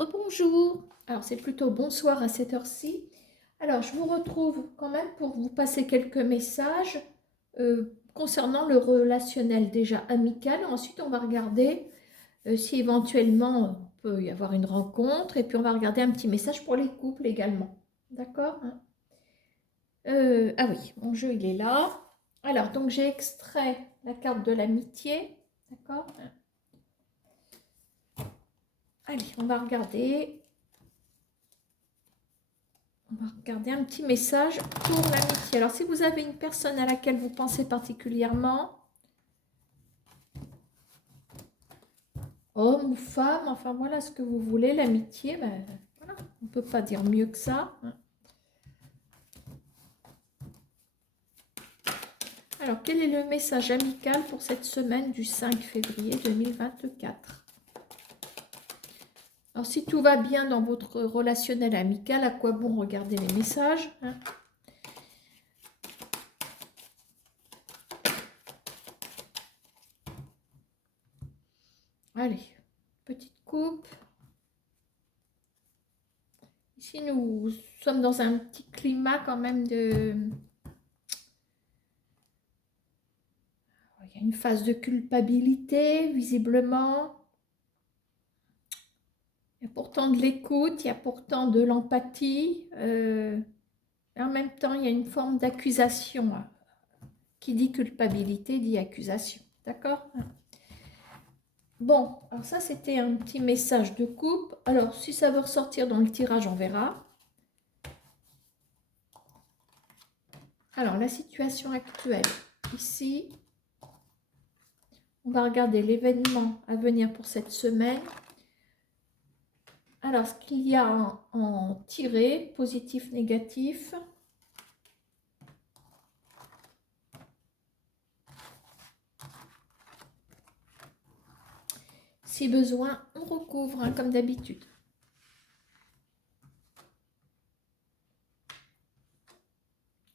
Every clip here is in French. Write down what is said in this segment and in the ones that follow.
Rebonjour, alors c'est plutôt bonsoir à cette heure-ci. Alors je vous retrouve quand même pour vous passer quelques messages concernant le relationnel déjà amical. Ensuite on va regarder si éventuellement il peut y avoir une rencontre et puis on va regarder un petit message pour les couples également. D'accord, hein. Ah oui, mon jeu il est là. Alors donc j'ai extrait la carte de l'amitié. D'accord, hein. Allez, on va regarder. On va regarder un petit message pour l'amitié. Alors, si vous avez une personne à laquelle vous pensez particulièrement, homme ou femme, enfin voilà ce que vous voulez, l'amitié, ben, voilà, on ne peut pas dire mieux que ça, hein. Alors, quel est le message amical pour cette semaine du 5 février 2024? Alors, si tout va bien dans votre relationnel amical, à quoi bon regarder les messages, hein? Allez, petite coupe. Ici, nous sommes dans un petit climat quand même de... Il y a une phase de culpabilité, visiblement. Il y a pourtant de l'écoute, il y a pourtant de l'empathie. Et en même temps, il y a une forme d'accusation. Qui dit culpabilité, dit accusation. D'accord? Bon, alors ça, c'était un petit message de coupe. Alors, si ça veut ressortir dans le tirage, on verra. Alors, la situation actuelle. Ici, on va regarder l'événement à venir pour cette semaine. Alors, ce qu'il y a en tiré, positif, négatif. Si besoin, on recouvre, hein, comme d'habitude.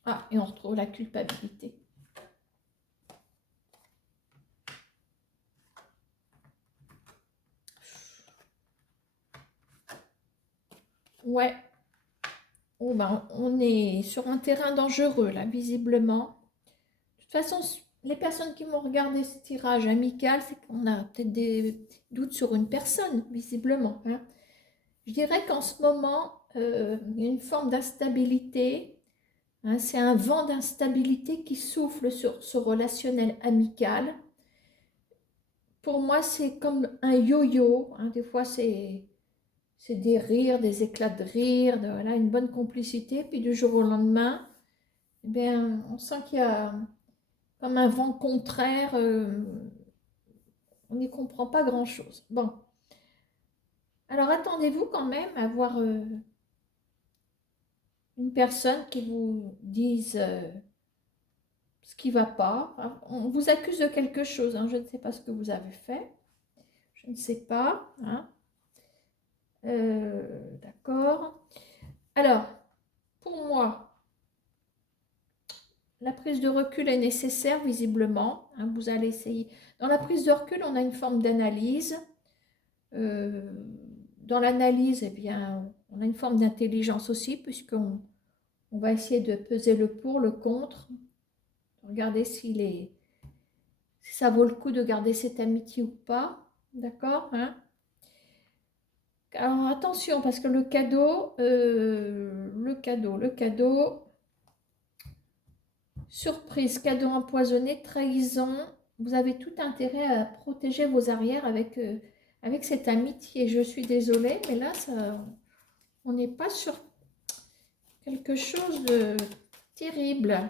Ah, et on retrouve la culpabilité. Ouais. Oh, ben, on est sur un terrain dangereux, là, visiblement. De toute façon, les personnes qui vont regarder ce tirage amical, c'est qu'on a peut-être des doutes sur une personne, visiblement, hein. Je dirais qu'en ce moment, il y a une forme d'instabilité, hein. C'est un vent d'instabilité qui souffle sur ce relationnel amical. Pour moi, c'est comme un yo-yo, hein. Des fois, c'est des rires, des éclats de rire, voilà, une bonne complicité. Puis du jour au lendemain, eh bien, on sent qu'il y a comme un vent contraire. On n'y comprend pas grand-chose. Bon, alors attendez-vous quand même à voir une personne qui vous dise ce qui ne va pas. Enfin, on vous accuse de quelque chose, hein. Je ne sais pas ce que vous avez fait. Je ne sais pas, hein. D'accord. Alors, pour moi, la prise de recul est nécessaire, visiblement, hein. Vous allez essayer. Dans la prise de recul, on a une forme d'analyse. Dans l'analyse, eh bien, on a une forme d'intelligence aussi, puisqu'on va essayer de peser le pour, le contre, regarder si ça vaut le coup de garder cette amitié ou pas. D'accord, hein? Alors attention, parce que le cadeau, surprise, cadeau empoisonné, trahison, vous avez tout intérêt à protéger vos arrières avec cette amitié. Je suis désolée, mais là, on n'est pas sur quelque chose de terrible.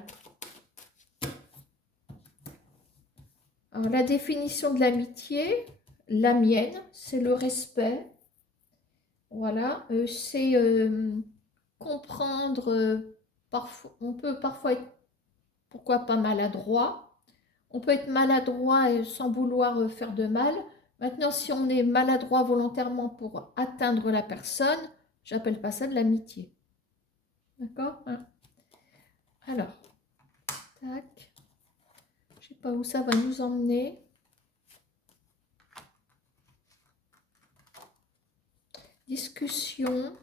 Alors, la définition de l'amitié, la mienne, c'est le respect. Voilà, c'est comprendre, parfois, on peut parfois être, pourquoi pas maladroit. On peut être maladroit sans vouloir faire de mal. Maintenant, si on est maladroit volontairement pour atteindre la personne, j'appelle pas ça de l'amitié. D'accord, hein? Alors, tac. Je sais pas où ça va nous emmener. discussion.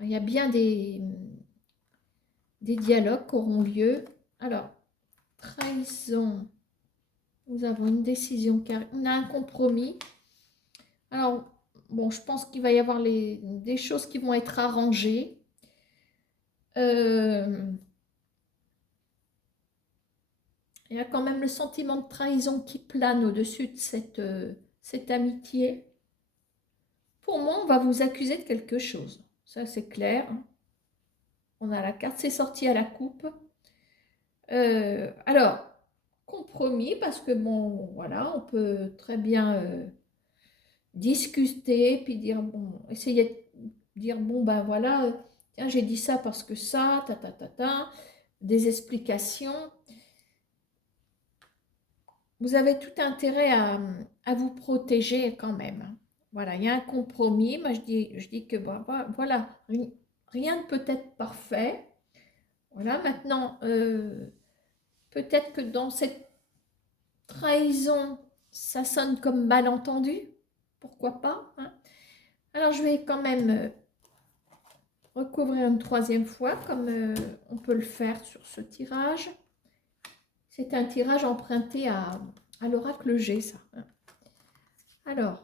Il y a bien des dialogues qui auront lieu. Alors, trahison. Nous avons une décision, on a un compromis. Alors, bon, je pense qu'il va y avoir des choses qui vont être arrangées. Il y a quand même le sentiment de trahison qui plane au-dessus de cette amitié. Pour moi, on va vous accuser de quelque chose. Ça, c'est clair. On a la carte, c'est sorti à la coupe. Alors, compromis, parce que bon, voilà, on peut très bien discuter, puis dire, bon, essayer de dire, bon, ben voilà, tiens, j'ai dit ça parce que ça, des explications. Vous avez tout intérêt à vous protéger quand même. Voilà, il y a un compromis. Moi, je dis que voilà, rien ne peut être parfait. Voilà, maintenant, peut-être que dans cette trahison, ça sonne comme malentendu. Pourquoi pas, hein? Alors, je vais quand même recouvrir une troisième fois, comme on peut le faire sur ce tirage. C'est un tirage emprunté à l'oracle G, ça. Alors,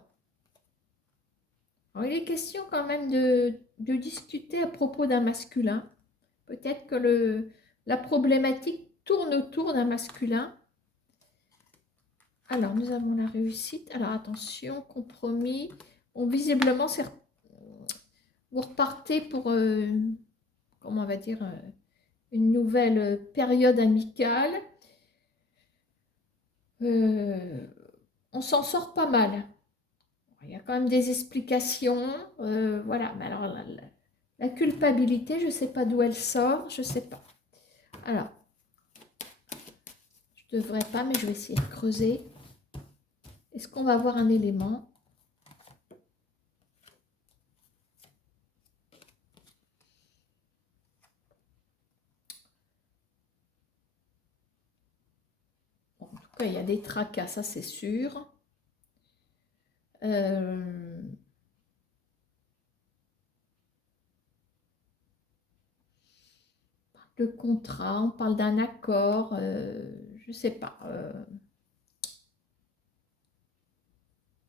il est question quand même de discuter à propos d'un masculin. Peut-être que la problématique tourne autour d'un masculin. Alors, nous avons la réussite. Alors, attention, compromis. Bon, visiblement, vous repartez pour, comment on va dire, une nouvelle période amicale. On s'en sort pas mal. Il y a quand même des explications. Voilà, mais alors la culpabilité, je ne sais pas d'où elle sort, je ne sais pas. Alors, je ne devrais pas, mais je vais essayer de creuser. Est-ce qu'on va avoir un élément? Bon, en tout cas, il y a des tracas, ça c'est sûr. Le contrat, on parle d'un accord, je ne sais pas.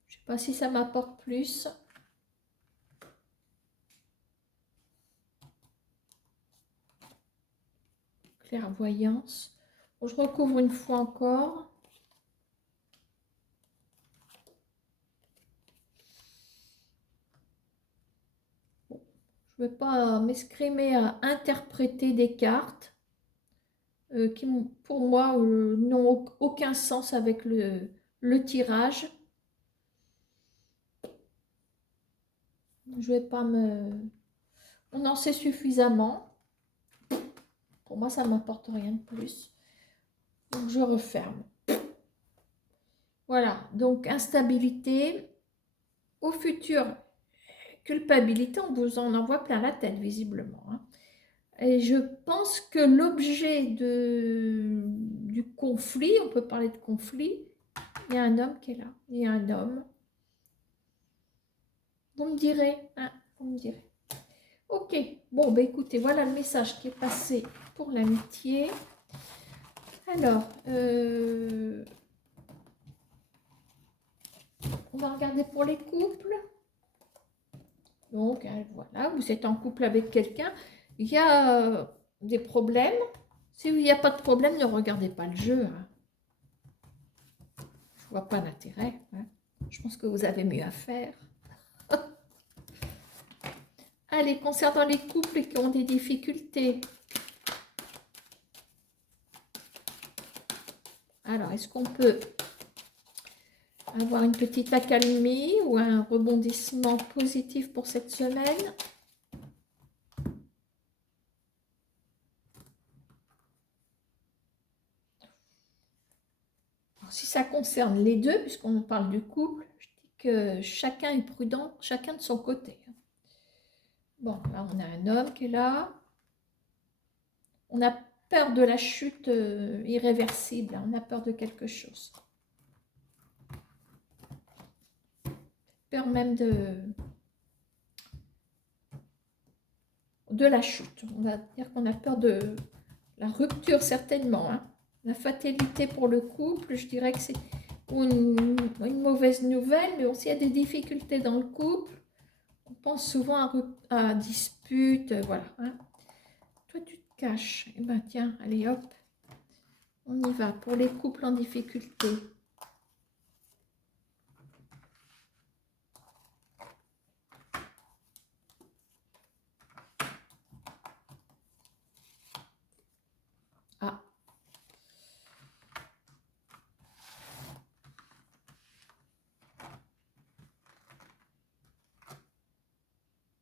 Je ne sais pas si ça m'apporte plus. Clairvoyance. Bon, je recouvre une fois encore. Je ne vais pas m'escrimer à interpréter des cartes qui, pour moi, n'ont aucun sens avec le tirage. Je vais pas me... On en sait suffisamment. Pour moi, ça ne m'apporte rien de plus. Donc, je referme. Voilà, donc instabilité. Au futur, culpabilité, on vous en envoie plein la tête, visiblement. Hein. Et je pense que l'objet du conflit, on peut parler de conflit, il y a un homme qui est là. Il y a un homme. Vous me direz, hein, vous me direz. Ok, bon, bah écoutez, voilà le message qui est passé pour l'amitié. Alors, on va regarder pour les couples. Donc, voilà, vous êtes en couple avec quelqu'un. Il y a des problèmes. Si il n'y a pas de problème, ne regardez pas le jeu. Hein. Je ne vois pas l'intérêt. Hein. Je pense que vous avez mieux à faire. Allez, concernant les couples qui ont des difficultés. Alors, est-ce qu'on peut avoir une petite accalmie ou un rebondissement positif pour cette semaine? Alors, si ça concerne les deux, puisqu'on parle du couple, je dis que chacun est prudent, chacun de son côté. Bon, là, on a un homme qui est là. On a peur de la chute irréversible. On a peur de quelque chose. peur même de la chute. On va dire qu'on a peur de la rupture certainement. Hein. La fatalité pour le couple, je dirais que c'est une mauvaise nouvelle, mais aussi il y a des difficultés dans le couple. On pense souvent à dispute, voilà. Hein. Toi, tu te caches. Eh bien, tiens, allez, hop. On y va pour les couples en difficulté. Ah.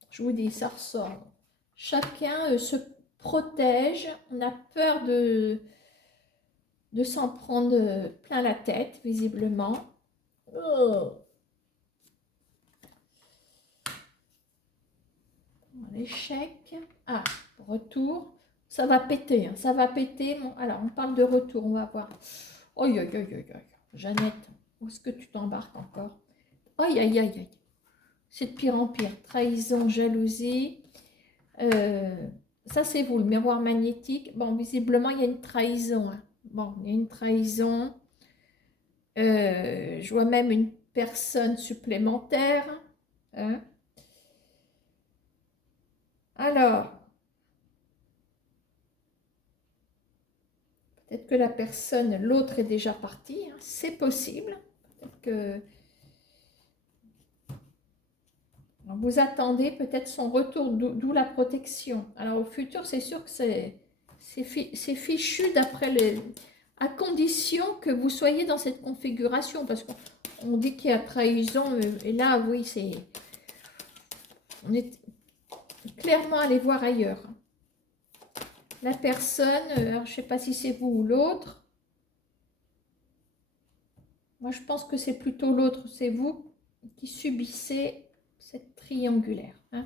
Je vous dis, ça ressort. Chacun se protège. On a peur de s'en prendre plein la tête, visiblement. Oh. L'échec. Ah, retour. Ça va péter, hein, ça va péter. Bon, alors, on parle de retour, on va voir. Aïe, aïe, aïe, aïe, aïe. Jeannette, où est-ce que tu t'embarques encore? Aïe, aïe, aïe, aïe. C'est de pire en pire. Trahison, jalousie. Ça, c'est vous, le miroir magnétique. Bon, visiblement, il y a une trahison. Hein. Bon, il y a une trahison. Je vois même une personne supplémentaire. Hein. Alors, peut-être que la personne, l'autre est déjà partie. Hein. C'est possible. Peut-être que vous attendez peut-être son retour, d'où la protection. Alors, au futur, c'est sûr que c'est fichu d'après les... à condition que vous soyez dans cette configuration, parce qu'on dit qu'il y a trahison, et là, oui, on est clairement allé voir ailleurs. La personne, alors, je ne sais pas si c'est vous ou l'autre. Moi, je pense que c'est plutôt l'autre, c'est vous qui subissez cette triangulaire. Hein.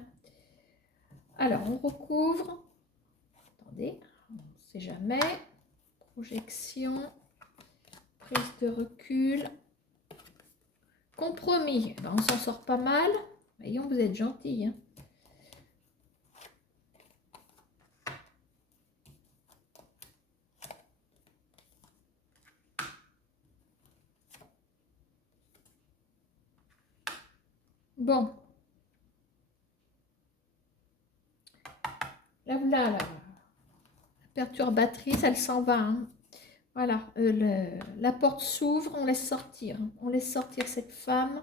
Alors, on recouvre. Attendez, on ne sait jamais. Projection, prise de recul, compromis. Ben, on s'en sort pas mal. Voyons, vous êtes gentils. Hein. Bon. Là, voilà, la perturbatrice, elle s'en va. Hein. Voilà, la porte s'ouvre, on laisse sortir. On laisse sortir cette femme.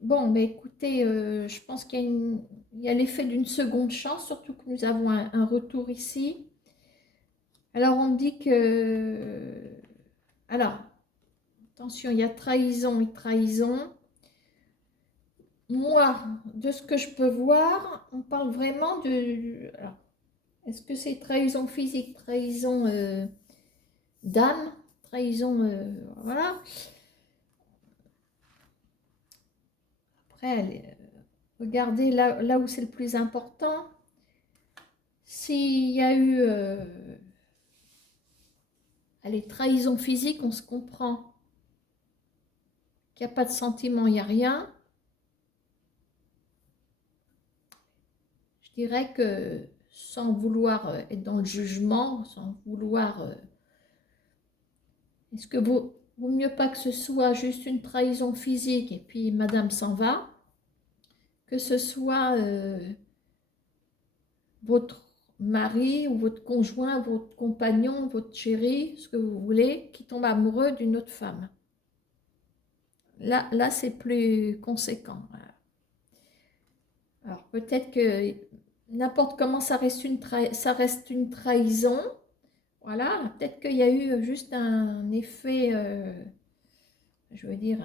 Bon, mais écoutez, je pense qu'il y a l'effet d'une seconde chance, surtout que nous avons un retour ici. Alors, on dit que... Alors, attention, il y a trahison et trahison. Moi, de ce que je peux voir, on parle vraiment de... Alors, est-ce que c'est trahison physique, trahison d'âme, trahison... voilà. Après, regardez là où c'est le plus important. S'il y a eu... allez, trahison physique, on se comprend. Qu'il n'y a pas de sentiment, il n'y a rien. Je dirais que sans vouloir être dans le jugement, sans vouloir... est-ce que vaut mieux pas que ce soit juste une trahison physique et puis madame s'en va, que ce soit votre mari ou votre conjoint, votre compagnon, votre chéri, ce que vous voulez, qui tombe amoureux d'une autre femme. Là c'est plus conséquent. Alors peut-être que n'importe comment ça reste une trahison. Voilà, peut-être qu'il y a eu juste un effet, je veux dire,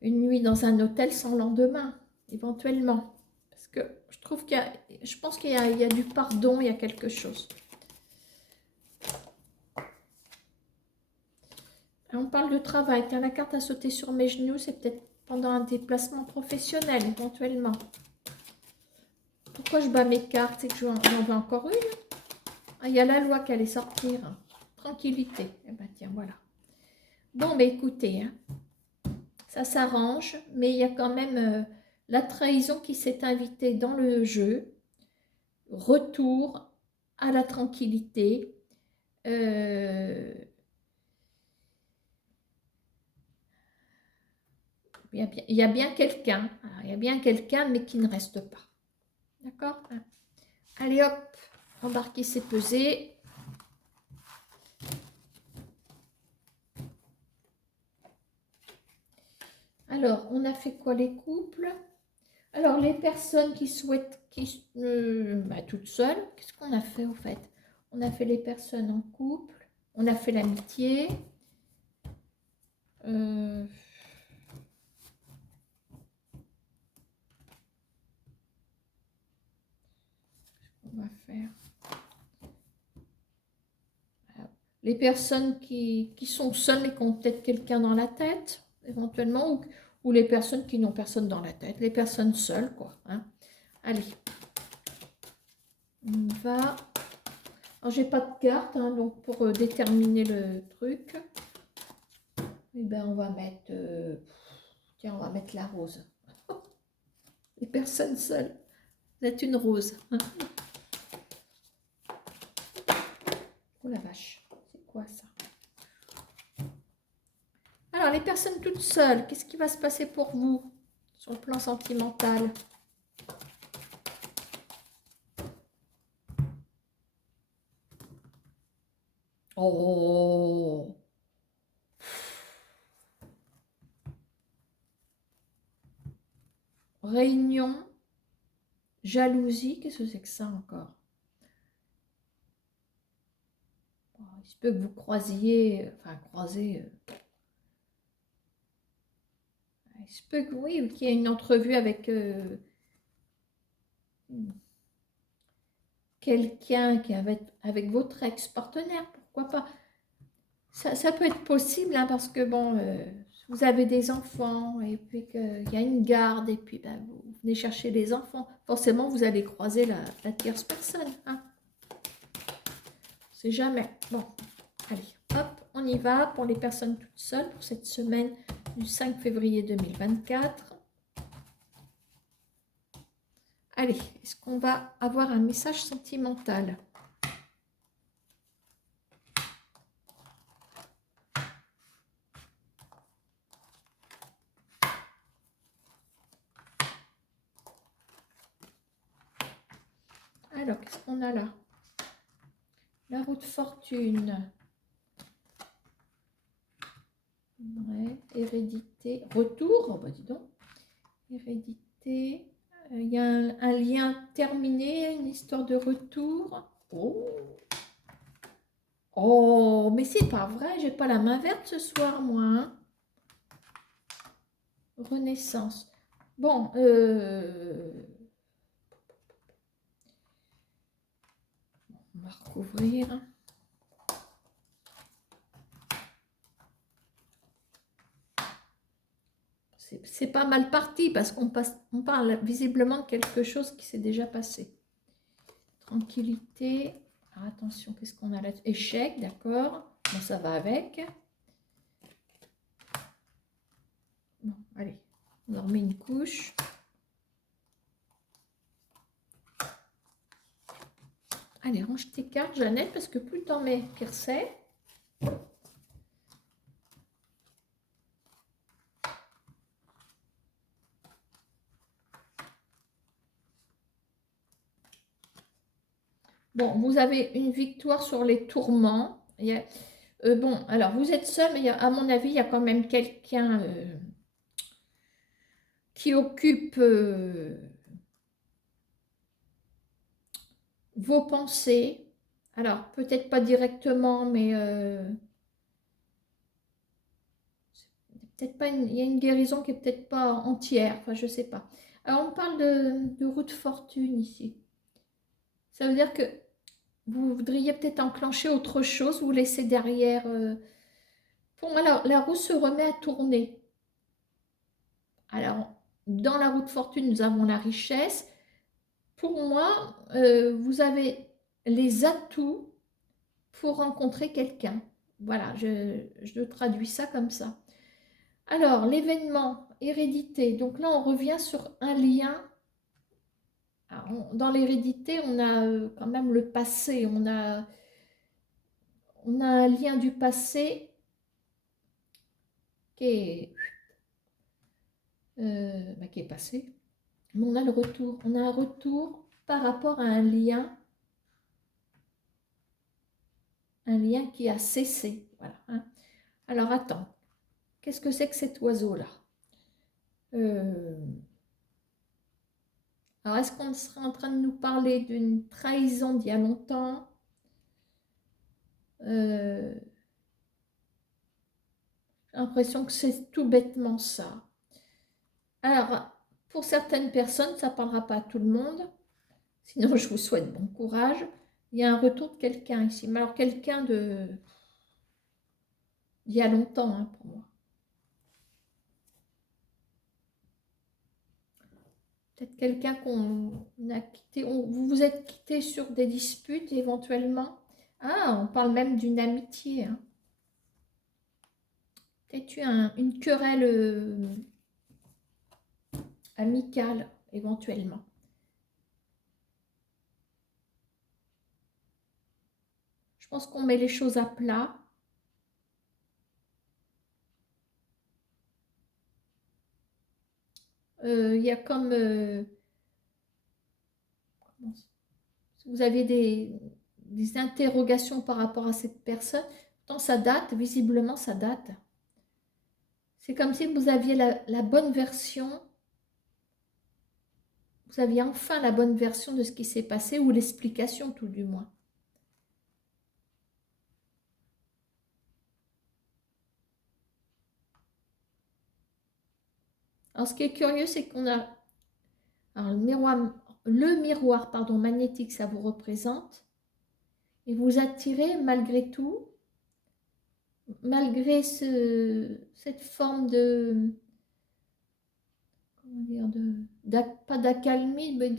une nuit dans un hôtel sans lendemain, éventuellement. Parce que je trouve je pense qu'il y a du pardon, il y a quelque chose. Et on parle de travail. Tiens, la carte a sauté sur mes genoux, c'est peut-être pendant un déplacement professionnel, éventuellement. Pourquoi je bats mes cartes? C'est que j'en veux encore une. Ah, il y a la loi qui allait sortir. Tranquillité. Eh bien, tiens, voilà. Bon, mais écoutez, hein, ça s'arrange, mais il y a quand même la trahison qui s'est invitée dans le jeu. Retour à la tranquillité. Euh, il y a bien quelqu'un, il y a bien quelqu'un, mais qui ne reste pas. D'accord? Allez hop, embarquer c'est peser. Alors, on a fait quoi les couples? Alors, les personnes qui souhaitent, toutes seules, qu'est-ce qu'on a fait au fait? On a fait les personnes en couple, on a fait l'amitié. On va faire les personnes qui sont seules et qui ont peut-être quelqu'un dans la tête, éventuellement, ou les personnes qui n'ont personne dans la tête, les personnes seules, quoi. Hein. Allez, on va... Alors, j'ai pas de carte, hein, donc pour déterminer le truc, eh ben, on va mettre... tiens, on va mettre la rose. Les personnes seules, vous êtes une rose. Hein. Oh la vache, c'est quoi ça? Alors, les personnes toutes seules, qu'est-ce qui va se passer pour vous sur le plan sentimental? Oh, réunion, jalousie, qu'est-ce que c'est que ça encore? Oh, il se peut que vous croisiez, enfin croisez, il se peut que oui, qu'il y ait une entrevue avec quelqu'un qui est avec votre ex-partenaire, pourquoi pas? Ça peut être possible, hein, parce que bon, vous avez des enfants, et puis qu'il y a une garde, et puis ben, vous venez chercher les enfants. Forcément, vous allez croiser la tierce personne. Hein. C'est jamais. Bon, allez, hop, on y va pour les personnes toutes seules pour cette semaine du 5 février 2024. Allez, est-ce qu'on va avoir un message sentimental? Alors, qu'est-ce qu'on a là? La roue de fortune. Ouais, hérédité. Retour. Oh, bah dis donc. Hérédité. Il y a un lien terminé, une histoire de retour. Oh, oh, mais c'est pas vrai, j'ai pas la main verte ce soir, moi. Hein. Renaissance. Bon, on va recouvrir. C'est pas mal parti parce on parle visiblement de quelque chose qui s'est déjà passé. Tranquillité. Alors, attention, qu'est-ce qu'on a là? Échec, d'accord. Bon, ça va avec. Bon, allez, on en remet une couche. Allez, range tes cartes, Jeannette, parce que plus t'en mets, pire c'est. Bon, vous avez une victoire sur les tourments. Bon, alors vous êtes seul, mais à mon avis, il y a quand même quelqu'un qui occupe vos pensées. Alors, peut-être pas directement, mais peut-être pas il y a une guérison qui est peut-être pas entière. Enfin, je sais pas. Alors, on parle de roue de fortune ici. Ça veut dire que vous voudriez peut-être enclencher autre chose, vous laisser derrière. Pour moi, la roue se remet à tourner. Alors, dans la roue de fortune, nous avons la richesse. Pour moi, vous avez les atouts pour rencontrer quelqu'un. voilà, je traduis ça comme ça. Alors, l'événement, hérédité. Donc là, on revient sur un lien. Alors, dans l'hérédité, on a quand même le passé. On a un lien du passé qui est, qui est passé. Mais on a le retour. On a un retour par rapport à un lien qui a cessé. Voilà, hein. Alors, attends. Qu'est-ce que c'est que cet oiseau-là? Alors, est-ce qu'on sera en train de nous parler d'une trahison d'il y a longtemps? J'ai l'impression que c'est tout bêtement ça. Alors, pour certaines personnes, ça ne parlera pas à tout le monde. Sinon, je vous souhaite bon courage. Il y a un retour de quelqu'un ici. Mais alors, quelqu'un d'il y a longtemps, hein, pour moi. Peut-être quelqu'un qu'on a quitté. Vous vous êtes quitté sur des disputes éventuellement. Ah, on parle même d'une amitié, hein. Peut-être eu une querelle amicale, éventuellement. Je pense qu'on met les choses à plat. Il y a comme... vous avez des interrogations par rapport à cette personne. Pourtant, ça date, visiblement, ça date. C'est comme si vous aviez la bonne version. Vous aviez enfin la bonne version de ce qui s'est passé, ou l'explication tout du moins. Alors, ce qui est curieux, c'est qu'on a alors, le miroir pardon, magnétique, ça vous représente. Et vous attirez malgré tout, malgré cette forme de, comment dire, pas d'accalmie, mais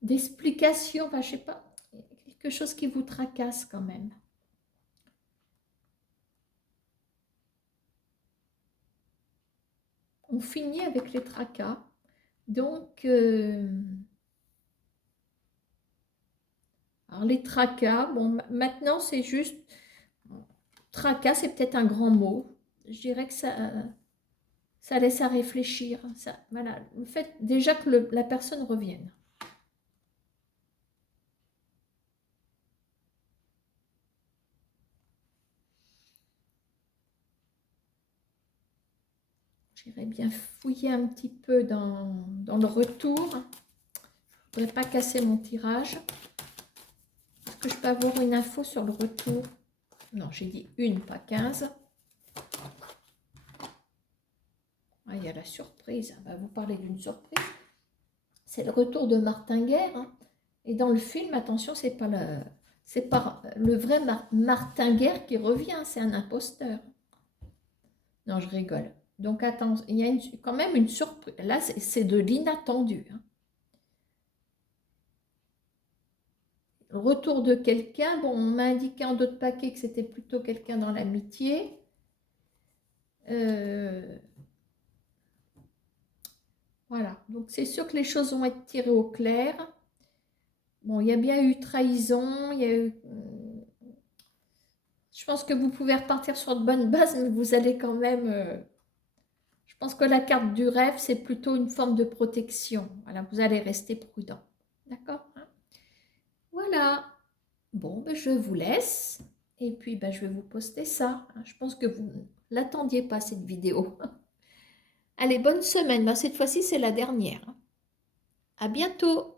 d'explication, enfin, je sais pas, quelque chose qui vous tracasse quand même. On finit avec les tracas. Donc, alors les tracas, bon, maintenant c'est juste, tracas c'est peut-être un grand mot. Je dirais que ça laisse à réfléchir. Ça, voilà, le fait déjà que la personne revienne. J'irais bien fouiller un petit peu dans le retour. Je ne voudrais pas casser mon tirage. Est-ce que je peux avoir une info sur le retour? Non, j'ai dit une, pas 15. Ah, il y a la surprise. Ah, bah, vous parlez d'une surprise. C'est le retour de Martin Guerre, hein. Et dans le film, attention, c'est pas le vrai Martin Guerre qui revient, c'est un imposteur. Non, je rigole. Donc, attends, il y a quand même une surprise. Là, c'est de l'inattendu, hein. Le retour de quelqu'un, bon, on m'a indiqué en d'autres paquets que c'était plutôt quelqu'un dans l'amitié. Voilà, donc c'est sûr que les choses vont être tirées au clair. Bon, il y a bien eu trahison, il y a eu... Je pense que vous pouvez repartir sur de bonnes bases, mais vous allez quand même... Je pense que la carte du rêve, c'est plutôt une forme de protection. Voilà, vous allez rester prudent. D'accord, hein? Voilà. Bon, ben, je vous laisse. Et puis, ben, je vais vous poster ça, hein. Je pense que vous ne l'attendiez pas, cette vidéo. Allez, bonne semaine. Ben, cette fois-ci, c'est la dernière, hein. À bientôt.